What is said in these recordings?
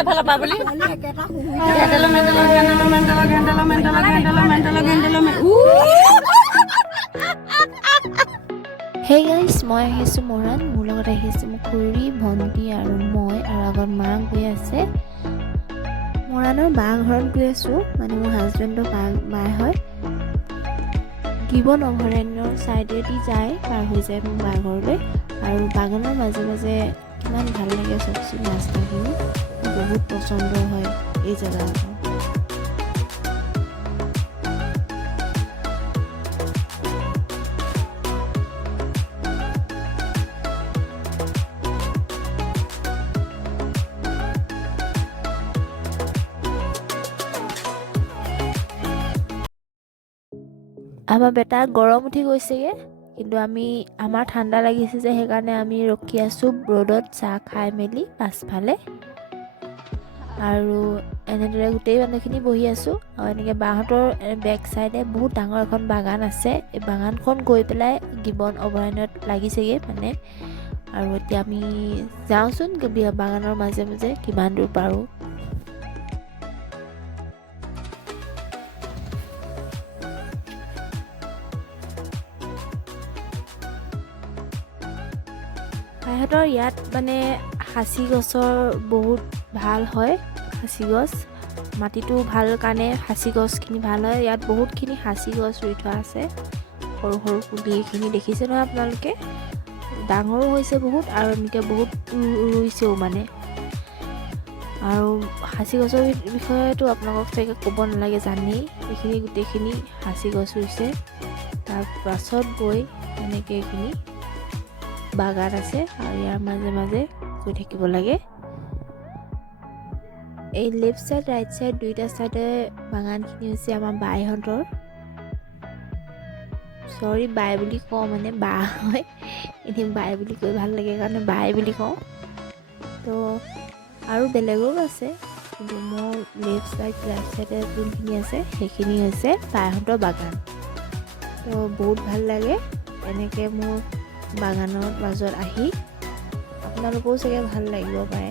এফালৰ পৰা বুলি হেই গাইছ, মই আহিছোঁ মৰাণ। মোৰ লগত আহিছোঁ মোৰ খুৰী, ভণ্টি আৰু মই, আৰু আগত মা গৈ আছে। মৰাণৰ বা ঘৰত গৈ আছোঁ, মানে মোৰ হাজবেণ্ডৰ বাই হয়। গিবন অভয়াৰণ্যৰ ছাইডেদি যায়, পাৰ হৈ যায় মোৰ বা ঘৰলৈ। আৰু বাগানৰ মাজে মাজে কিমান ভাল লাগে চবচোন ৰাস্তাখিনি, বহুত পচন্দ হয় এই জেগাখন। আমাৰ বেটা গৰম উঠি গৈছেগৈ, কিন্তু আমাৰ ঠাণ্ডা লাগিছে যে সেইকাৰণে আমি ৰখি আছোঁ ৰ'দত চাহ খাই মেলি পাছফালে। আৰু এনেদৰে গোটেই মানুহখিনি বহি আছোঁ। আৰু এনেকৈ বাহঁতৰ বেক চাইডে বহুত ডাঙৰ এখন বাগান আছে। এই বাগানখন গৈ পেলাই গিবন অভয়াৰণ্যত লাগিছেগৈ মানে। আৰু এতিয়া আমি যাওঁচোন বাগানৰ মাজে মাজে কিমান দূৰ পাৰোঁ। সিহঁতৰ ইয়াত মানে সাঁচি গছৰ বহুত ভাল হয়। সাঁচি গছ মাটিটো ভাল কাৰণে সাঁচি গছখিনি ভাল হয়। ইয়াত বহুতখিনি সাঁচি গছ ৰুই থোৱা আছে। সৰু সৰু পুলিখিনি দেখিছে নহয় আপোনালোকে, ডাঙৰো হৈছে বহুত, আৰু এনেকৈ বহুত ৰুইছেও মানে। আৰু সাঁচি গছৰ বিষয়েতো আপোনালোকক চাগে ক'ব নালাগে, জানেই। এইখিনি গোটেইখিনি সাঁচি গছ ৰুইছে। তাৰ পাছত গৈ এনেকৈ এইখিনি বাগান আছে, আৰু ইয়াৰ মাজে মাজে গৈ থাকিব লাগে। এই লেফ্ট চাইড ৰাইট চাইড দুইটা চাইডে বাগানখিনি হৈছে আমাৰ বাইহঁতৰ। চৰি বাই বুলি কওঁ, মানে বা হয়, এনেই বাই বুলি কৈ ভাল লাগে কাৰণে বাই বুলি কওঁ। তো আৰু বেলেগৰো আছে, কিন্তু মোৰ লেফ্ট চাইড ৰাইট চাইডে যোনখিনি আছে সেইখিনি হৈছে বাইহঁতৰ বাগান। তো বহুত ভাল লাগে এনেকৈ মোৰ বাগানৰ মাজত আহি। আপোনালোকেও চাগে ভাল লাগিব পাৰে।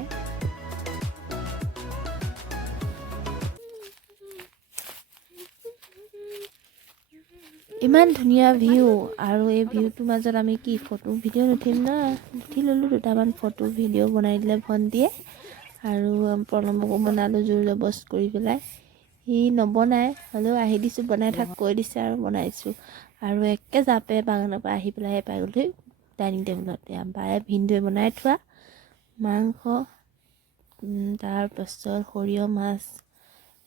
ইমান ধুনীয়া ভিউ, আৰু এই ভিউটোৰ মাজত আমি কি ফটো ভিডিঅ' নুঠিম ন? উঠি ল'লোঁ দুটামান ফটো ভিডিঅ' বনাই দিলে ভণ্টিয়ে, আৰু প্ৰণৱকো বনালোঁ জোৰ জবস্ত কৰি পেলাই। সি নবনাই, হ'লেও আহি দিছোঁ বনাই থাক কৈ দিছে আৰু বনাইছোঁ। আৰু একে জাপে বাগানৰ পৰা আহি পেলাই পাই গ'লোঁ ডাইনিং টেবুলত। বায়ে ভিনদেউৱে বনাই থোৱা মাংস, তাৰপাছত সৰিয়হ মাছ,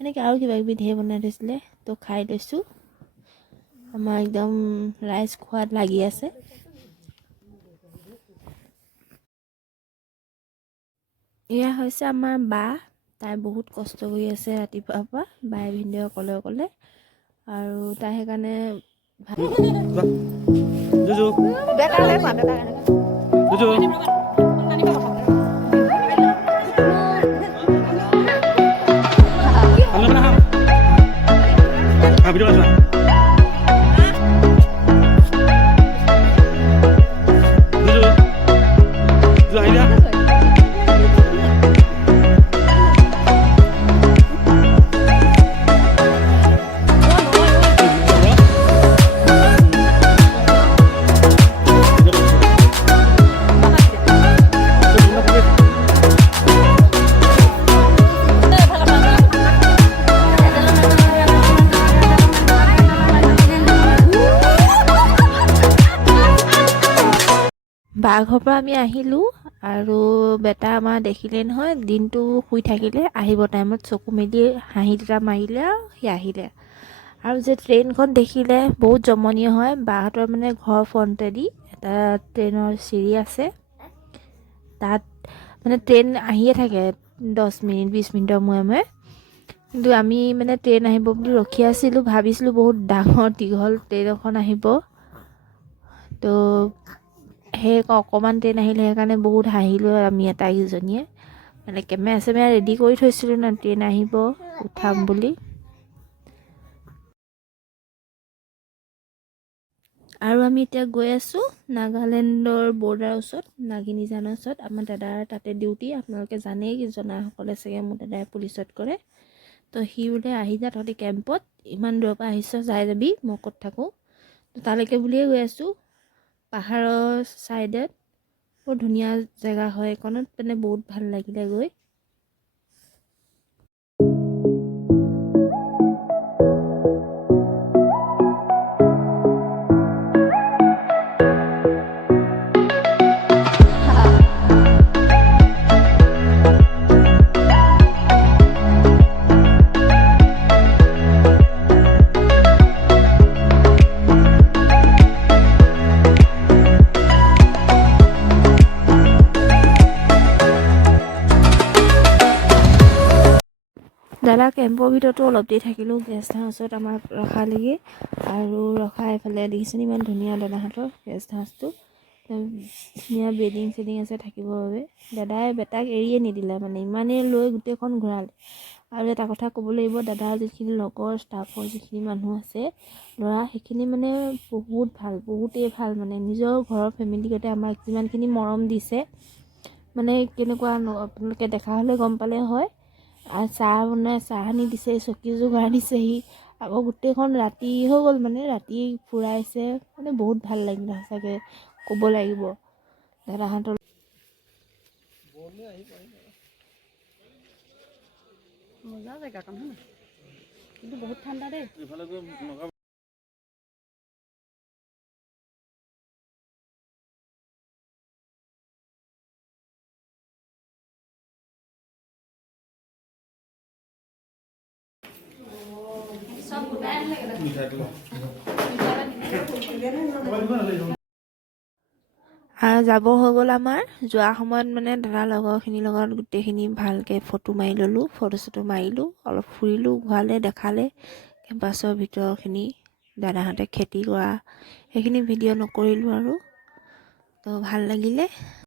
এনেকৈ আৰু কিবা কিবি ধেৰ বনাই থৈছিলে। তো খাই লৈছোঁ। আমাৰ একদম ৰাইজ খোৱাত লাগি আছে। এয়া হৈছে আমাৰ বা, তাই বহুত কষ্ট কৰি আছে ৰাতিপুৱাৰ পৰা, বাই ভিনদেউ অকলে অকলে। আৰু তাই সেইকাৰণে বাঘৰ পৰা আমি আহিলোঁ। আৰু বেটা আমাৰ দেখিলে নহয়, দিনটো শুই থাকিলে, আহিব টাইমত চকু মেলি হাঁহি দুটা মাৰিলে আৰু সি আহিলে। আৰু যে ট্ৰেইনখন দেখিলে বহুত জমনীয় হয়। বাহঁতৰ মানে ঘৰ ফ্ৰণ্টেদি এটা ট্ৰেইনৰ চিৰি আছে, তাত মানে ট্ৰেইন আহিয়ে থাকে 10 মিনিট 20 মিনিটৰ মূৰে মূৰে। কিন্তু আমি মানে ট্ৰেইন আহিব বুলি ৰখি আছিলোঁ, ভাবিছিলোঁ বহুত ডাঙৰ দীঘল ট্ৰেইন এখন আহিব। তো সেই অকণমান ট্ৰেইন আহিলে, সেইকাৰণে বহুত হাঁহিলোঁ আমি আটাইকেইজনীয়ে। মানে কেমেৰা চেমেৰা ৰেডি কৰি থৈছিলোঁ ন, ট্ৰেইন আহিব উঠাম বুলি। আৰু আমি এতিয়া গৈ আছোঁ নাগালেণ্ডৰ বৰ্ডাৰ ওচৰত, নাগিনিজানৰ ওচৰত। আমাৰ দাদাৰ তাতে ডিউটি, আপোনালোকে জানেই, জনাসকলে চাগে মোৰ দাদাই পুলিচত কৰে। তো সি বোলে আহি যা তহঁতি কেম্পত, ইমান দূৰৰ পৰা আহিছ, যাই যাবি, মই ক'ত থাকোঁ। তালৈকে বুলিয়ে গৈ আছোঁ। পাহাৰৰ ছাইডত বৰ ধুনীয়া জেগা হয় এইকণত, মানে বহুত ভাল লাগিলে গৈ। দাদা কেম্পৰ ভিতৰতো অলপ দেৰি থাকিলোঁ, গেষ্ট হাউচত আমাক ৰখালেগৈ। আৰু ৰখাই এইফালে দেখিছেনে ইমান ধুনীয়া দাদাহঁতৰ গেষ্ট হাউচটো, ধুনীয়া বেডিং চেডিং আছে থাকিবৰ বাবে। দাদাই বেটাক এৰিয়ে নিদিলে, মানে ইমানেই লৈ গোটেইখন ঘূৰালে। আৰু এটা কথা ক'ব লাগিব, দাদাৰ যিখিনি লগৰ ষ্টাফৰ যিখিনি মানুহ আছে ল'ৰা, সেইখিনি মানে বহুত ভাল, বহুতেই ভাল, মানে নিজৰ ঘৰৰ ফেমিলি গতে আমাক যিমানখিনি মৰম দিছে, মানে কেনেকুৱা আপোনালোকে দেখা হ'লে গম পালে হয়। আৰু চাহ বনাই, চাহ আনি দিছে, চকী যোগাৰ দিছেহি। আকৌ গোটেইখন ৰাতি হৈ গ'ল, মানে ৰাতি ফুৰাইছে, মানে বহুত ভাল লাগিলে সঁচাকৈ ক'ব লাগিব দাদাহঁতৰ। মজা জেগাকণ হয়, কিন্তু বহুত ঠাণ্ডা দেই। যাব হৈ গ'ল আমাৰ। যোৱাৰ সময়ত মানে দাদাৰ লগৰখিনিৰ লগত গোটেইখিনি ভালকৈ ফটো মাৰি ল'লোঁ, ফটো চটো মাৰিলোঁ, অলপ ফুৰিলোঁ, ঘূৰালে, দেখালে কেম্পাছৰ ভিতৰখিনি, দাদাহঁতে খেতি কৰা সেইখিনি ভিডিঅ' নকৰিলোঁ আৰু। তো ভাল লাগিলে।